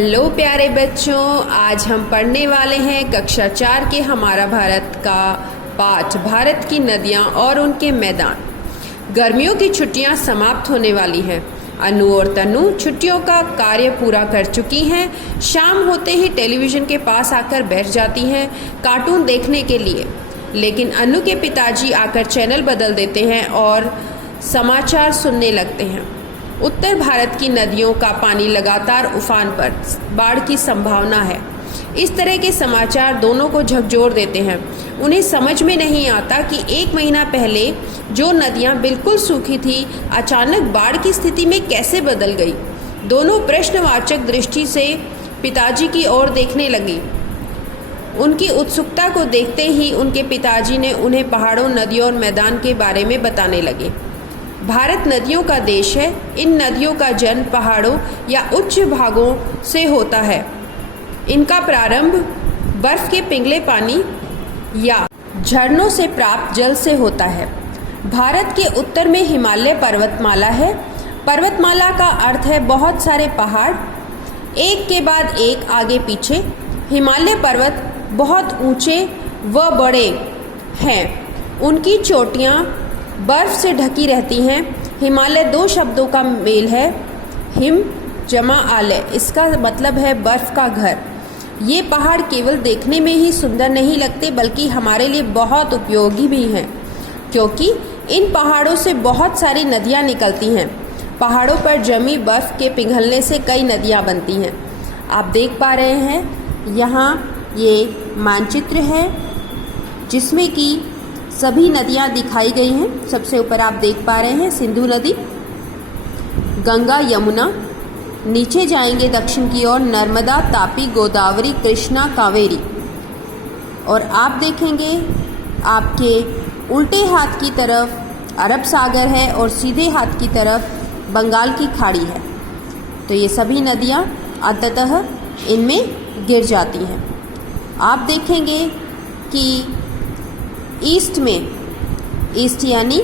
Hello प्यारे बच्चों, आज हम पढ़ने वाले हैं कक्षा 4 के हमारा भारत का पाठ भारत की नदियाँ और उनके मैदान। गर्मियों की छुट्टियां समाप्त होने वाली हैं। अनु और तनु छुट्टियों का कार्य पूरा कर चुकी हैं। शाम होते ही टेलीविज़न के पास आकर बैठ जाती हैं कार्टून देखने के लिए, लेकिन अनु के पिताजी आकर चैनल बदल देते हैं और समाचार सुनने लगते हैं। उत्तर भारत की नदियों का पानी लगातार उफान पर, बाढ़ की संभावना है। इस तरह के समाचार दोनों को झकझोर देते हैं। उन्हें समझ में नहीं आता कि एक महीना पहले जो नदियां बिल्कुल सूखी थी, अचानक बाढ़ की स्थिति में कैसे बदल गई। दोनों प्रश्नवाचक दृष्टि से पिताजी की ओर देखने लगी। उनकी उत्सुकता को देखते ही उनके पिताजी ने उन्हें पहाड़ों, नदियों और मैदान के बारे में बताने लगे। भारत नदियों का देश है। इन नदियों का जन्म पहाड़ों या उच्च भागों से होता है। इनका प्रारंभ बर्फ के पिघले पानी या झरनों से प्राप्त जल से होता है। भारत के उत्तर में हिमालय पर्वतमाला है। पर्वतमाला का अर्थ है बहुत सारे पहाड़, एक के बाद एक, आगे पीछे। हिमालय पर्वत बहुत ऊंचे व बड़े हैं। उनकी चोटियाँ बर्फ से ढकी रहती हैं। हिमालय दो शब्दों का मेल है, हिम जमा आलय। इसका मतलब है बर्फ का घर। ये पहाड़ केवल देखने में ही सुंदर नहीं लगते, बल्कि हमारे लिए बहुत उपयोगी भी हैं, क्योंकि इन पहाड़ों से बहुत सारी नदियाँ निकलती हैं। पहाड़ों पर जमी बर्फ के पिघलने से कई नदियाँ बनती हैं। आप देख पा रहे हैं यहाँ ये मानचित्र है जिसमें कि सभी नदियाँ दिखाई गई हैं। सबसे ऊपर आप देख पा रहे हैं सिंधु नदी, गंगा, यमुना। नीचे जाएंगे दक्षिण की ओर नर्मदा, तापी, गोदावरी, कृष्णा, कावेरी। और आप देखेंगे आपके उल्टे हाथ की तरफ अरब सागर है और सीधे हाथ की तरफ बंगाल की खाड़ी है। तो ये सभी नदियाँ अंततः इनमें गिर जाती हैं। आप देखेंगे कि ईस्ट में, ईस्ट यानी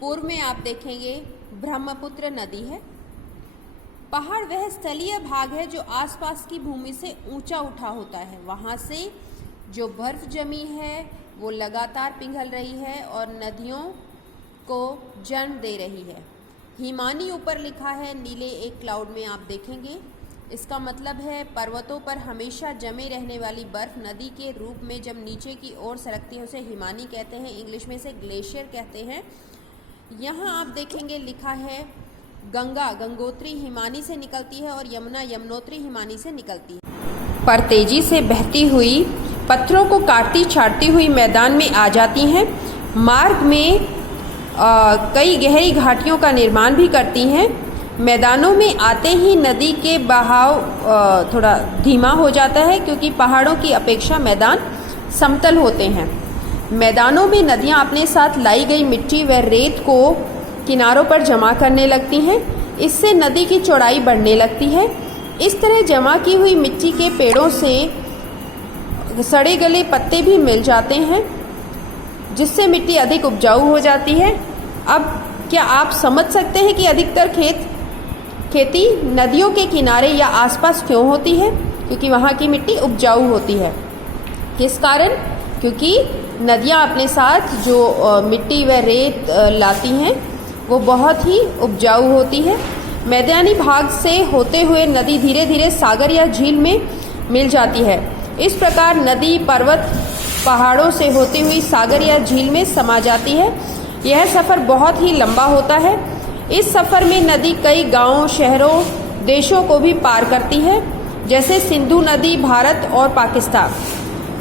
पूर्व में आप देखेंगे ब्रह्मपुत्र नदी है। पहाड़ वह स्थलीय भाग है जो आसपास की भूमि से ऊंचा उठा होता है। वहाँ से जो बर्फ जमी है वो लगातार पिघल रही है और नदियों को जन्म दे रही है। हिमानी ऊपर लिखा है नीले एक क्लाउड में, आप देखेंगे। इसका मतलब है पर्वतों पर हमेशा जमे रहने वाली बर्फ नदी के रूप में जब नीचे की ओर सरकती है उसे हिमानी कहते हैं। इंग्लिश में इसे ग्लेशियर कहते हैं। यहाँ आप देखेंगे लिखा है गंगा, गंगोत्री हिमानी से निकलती है और यमुना, यमुनोत्री हिमानी से निकलती है। पर तेजी से बहती हुई, पत्थरों को काटती छाटती हुई मैदान में आ जाती हैं। मार्ग में कई गहरी घाटियों का निर्माण भी करती हैं। मैदानों में आते ही नदी के बहाव थोड़ा धीमा हो जाता है, क्योंकि पहाड़ों की अपेक्षा मैदान समतल होते हैं। मैदानों में नदियां अपने साथ लाई गई मिट्टी व रेत को किनारों पर जमा करने लगती हैं। इससे नदी की चौड़ाई बढ़ने लगती है। इस तरह जमा की हुई मिट्टी के पेड़ों से सड़े गले पत्ते भी मिल जाते हैं, जिससे मिट्टी अधिक उपजाऊ हो जाती है। अब क्या आप समझ सकते हैं कि अधिकतर खेती नदियों के किनारे या आसपास क्यों होती है? क्योंकि वहाँ की मिट्टी उपजाऊ होती है। किस कारण? क्योंकि नदियाँ अपने साथ जो मिट्टी व रेत लाती हैं वो बहुत ही उपजाऊ होती है। मैदानी भाग से होते हुए नदी धीरे धीरे सागर या झील में मिल जाती है। इस प्रकार नदी पर्वत पहाड़ों से होती हुई सागर या झील में समा जाती है। यह सफ़र बहुत ही लंबा होता है। इस सफ़र में नदी कई गांवों, शहरों, देशों को भी पार करती है, जैसे सिंधु नदी भारत और पाकिस्तान।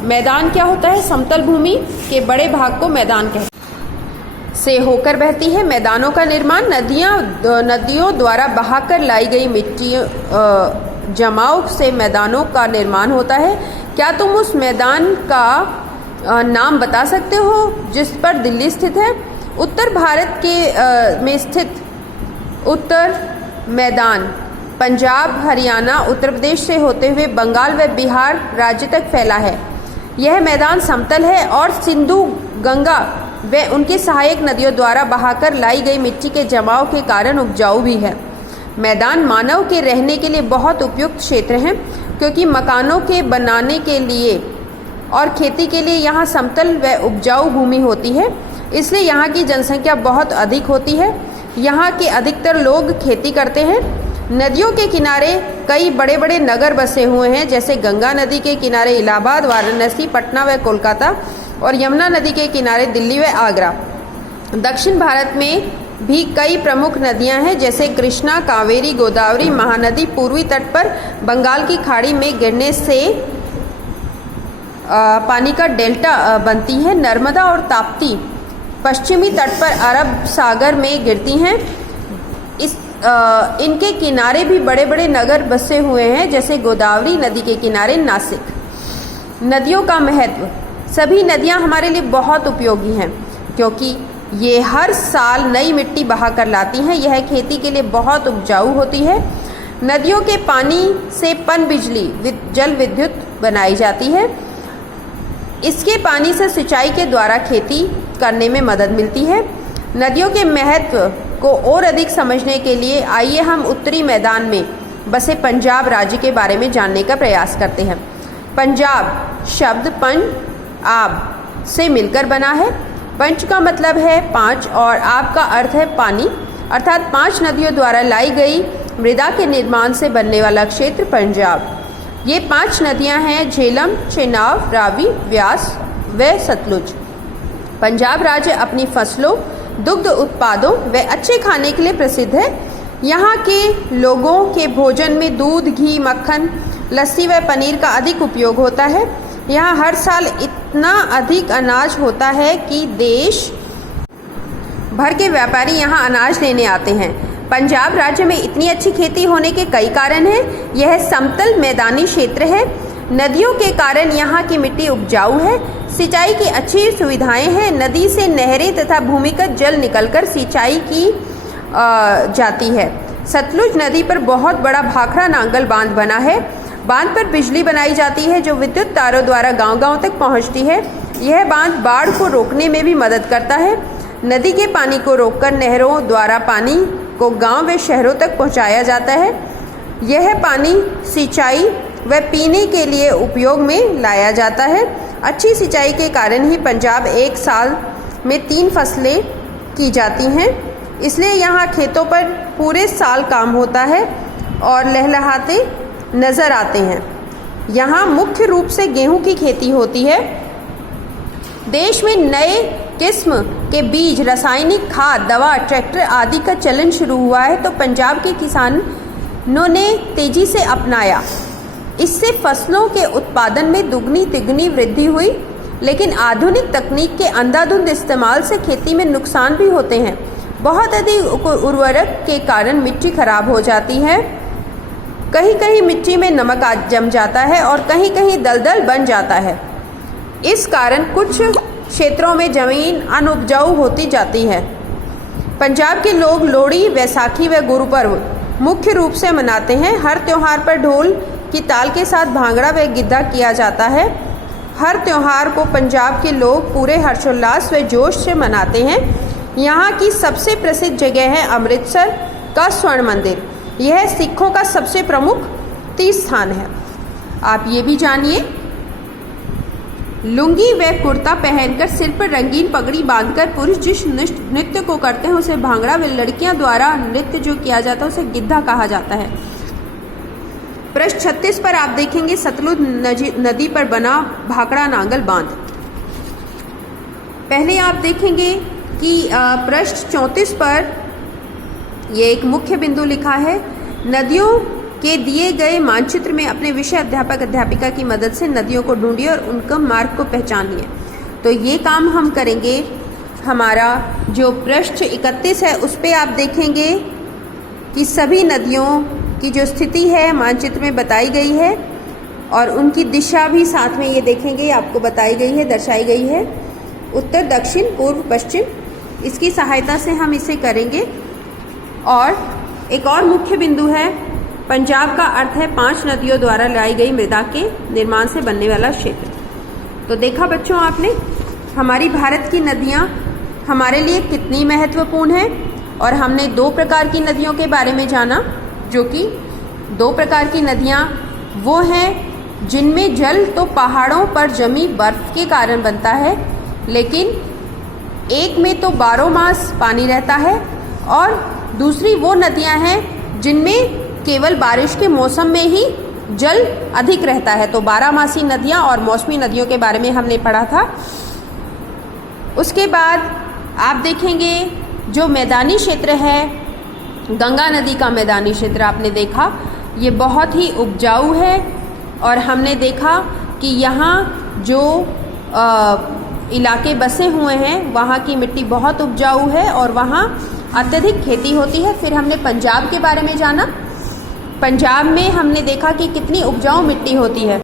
मैदान क्या होता है? समतल भूमि के बड़े भाग को मैदान कहते हैं। से होकर बहती है। मैदानों का निर्माण नदियों द्वारा बहाकर लाई गई मिट्टी जमाव से मैदानों का निर्माण होता है। क्या तुम उस मैदान का नाम बता सकते हो जिस पर दिल्ली स्थित है? उत्तर भारत के में स्थित उत्तर मैदान पंजाब, हरियाणा, उत्तर प्रदेश से होते हुए बंगाल व बिहार राज्य तक फैला है। यह मैदान समतल है और सिंधु, गंगा व उनके सहायक नदियों द्वारा बहाकर लाई गई मिट्टी के जमाव के कारण उपजाऊ भी है। मैदान मानव के रहने के लिए बहुत उपयुक्त क्षेत्र हैं, क्योंकि मकानों के बनाने के लिए और खेती के लिए यहाँ समतल व उपजाऊ भूमि होती है, इसलिए यहाँ की जनसंख्या बहुत अधिक होती है। यहाँ के अधिकतर लोग खेती करते हैं। नदियों के किनारे कई बड़े बड़े नगर बसे हुए हैं, जैसे गंगा नदी के किनारे इलाहाबाद, वाराणसी, पटना व कोलकाता, और यमुना नदी के किनारे दिल्ली व आगरा। दक्षिण भारत में भी कई प्रमुख नदियां हैं, जैसे कृष्णा, कावेरी, गोदावरी। महानदी पूर्वी तट पर बंगाल की खाड़ी में गिरने से पानी का डेल्टा बनती है। नर्मदा और ताप्ती पश्चिमी तट पर अरब सागर में गिरती हैं। इनके किनारे भी बड़े बड़े नगर बसे हुए हैं, जैसे गोदावरी नदी के किनारे नासिक। नदियों का महत्व। सभी नदियां हमारे लिए बहुत उपयोगी हैं, क्योंकि ये हर साल नई मिट्टी बहा कर लाती हैं। यह खेती के लिए बहुत उपजाऊ होती है। नदियों के पानी से पनबिजली जल विद्युत बनाई जाती है। इसके पानी से सिंचाई के द्वारा खेती करने में मदद मिलती है। नदियों के महत्व को और अधिक समझने के लिए आइए हम उत्तरी मैदान में बसे पंजाब राज्य के बारे में जानने का प्रयास करते हैं। पंजाब शब्द पंज-आब से मिलकर बना है। पंच का मतलब है 5 और आब का अर्थ है पानी, अर्थात 5 नदियों द्वारा लाई गई मृदा के निर्माण से बनने वाला क्षेत्र पंजाब। ये 5 नदियां हैं, झेलम, चेनाब, रावी, व्यास व सतलुज। पंजाब राज्य अपनी फसलों, दुग्ध उत्पादों व अच्छे खाने के लिए प्रसिद्ध है। यहाँ के लोगों के भोजन में दूध, घी, मक्खन, लस्सी व पनीर का अधिक उपयोग होता है। यहाँ हर साल इतना अधिक अनाज होता है कि देश भर के व्यापारी यहाँ अनाज लेने आते हैं। पंजाब राज्य में इतनी अच्छी खेती होने के कई कारण हैं। यह समतल मैदानी क्षेत्र है। नदियों के कारण यहाँ की मिट्टी उपजाऊ है। सिंचाई की अच्छी सुविधाएं हैं। नदी से नहरें तथा भूमिगत जल निकलकर सिंचाई की जाती है। सतलुज नदी पर बहुत बड़ा भाखड़ा नांगल बांध बना है। बांध पर बिजली बनाई जाती है, जो विद्युत तारों द्वारा गांव-गांव तक पहुंचती है। यह बांध बाढ़ को रोकने में भी मदद करता है। नदी के पानी को रोककर नहरों द्वारा पानी को गांव व शहरों तक पहुंचाया जाता है। यह पानी सिंचाई व पीने के लिए उपयोग में लाया जाता है। अच्छी सिंचाई के कारण ही पंजाब एक साल में 3 फसलें की जाती हैं, इसलिए यहाँ खेतों पर पूरे साल काम होता है और लहलहाते नज़र आते हैं। यहाँ मुख्य रूप से गेहूं की खेती होती है। देश में नए किस्म के बीज, रासायनिक खाद, दवा, ट्रैक्टर आदि का चलन शुरू हुआ है, तो पंजाब के किसानों ने तेजी से अपनाया। इससे फसलों के उत्पादन में दुगनी तिगुनी वृद्धि हुई, लेकिन आधुनिक तकनीक के अंधाधुंध इस्तेमाल से खेती में नुकसान भी होते हैं। बहुत अधिक उर्वरक के कारण मिट्टी खराब हो जाती है। कहीं कहीं मिट्टी में नमक जम जाता है और कहीं कहीं दलदल बन जाता है। इस कारण कुछ क्षेत्रों में जमीन अनउपजाऊ होती जाती है। पंजाब के लोग लोहड़ी, वैसाखी व गुरुपर्व मुख्य रूप से मनाते हैं। हर त्यौहार पर ढोल की ताल के साथ भांगड़ा व गिद्धा किया जाता है। हर त्यौहार को पंजाब के लोग पूरे हर्षोल्लास व जोश से मनाते हैं। यहाँ की सबसे प्रसिद्ध जगह है अमृतसर का स्वर्ण मंदिर। यह सिखों का सबसे प्रमुख तीर्थ स्थान है। आप ये भी जानिए, लुंगी व कुर्ता पहनकर सिर पर रंगीन पगड़ी बांधकर पुरुष जिस नृत्य को करते हैं उसे भांगड़ा व लड़कियां द्वारा नृत्य जो किया जाता है उसे गिद्धा कहा जाता है। पृष्ठ 36 पर आप देखेंगे सतलुज नदी पर बना भाखड़ा नांगल बांध। पहले आप देखेंगे कि पृष्ठ 34 पर ये एक मुख्य बिंदु लिखा है, नदियों के दिए गए मानचित्र में अपने विषय अध्यापक अध्यापिका की मदद से नदियों को ढूंढिए और उनका मार्ग को पहचानिए। तो ये काम हम करेंगे। हमारा जो पृष्ठ 31 है उस पे आप देखेंगे कि सभी नदियों की जो स्थिति है मानचित्र में बताई गई है और उनकी दिशा भी साथ में ये देखेंगे आपको बताई गई है, दर्शाई गई है, उत्तर, दक्षिण, पूर्व, पश्चिम। इसकी सहायता से हम इसे करेंगे। और एक और मुख्य बिंदु है, पंजाब का अर्थ है 5 नदियों द्वारा लाई गई मृदा के निर्माण से बनने वाला क्षेत्र। तो देखा बच्चों आपने, हमारी भारत की नदियाँ हमारे लिए कितनी महत्वपूर्ण है। और हमने 2 प्रकार की नदियों के बारे में जाना, जो कि 2 प्रकार की नदियाँ वो हैं जिनमें जल तो पहाड़ों पर जमी बर्फ़ के कारण बनता है, लेकिन एक में तो 12 मास पानी रहता है और दूसरी वो नदियाँ हैं जिनमें केवल बारिश के मौसम में ही जल अधिक रहता है। तो 12 मासी नदियाँ और मौसमी नदियों के बारे में हमने पढ़ा था। उसके बाद आप देखेंगे जो मैदानी क्षेत्र है, गंगा नदी का मैदानी क्षेत्र आपने देखा, ये बहुत ही उपजाऊ है। और हमने देखा कि यहाँ जो इलाके बसे हुए हैं वहाँ की मिट्टी बहुत उपजाऊ है और वहाँ अत्यधिक खेती होती है। फिर हमने पंजाब के बारे में जाना। पंजाब में हमने देखा कि कितनी उपजाऊ मिट्टी होती है।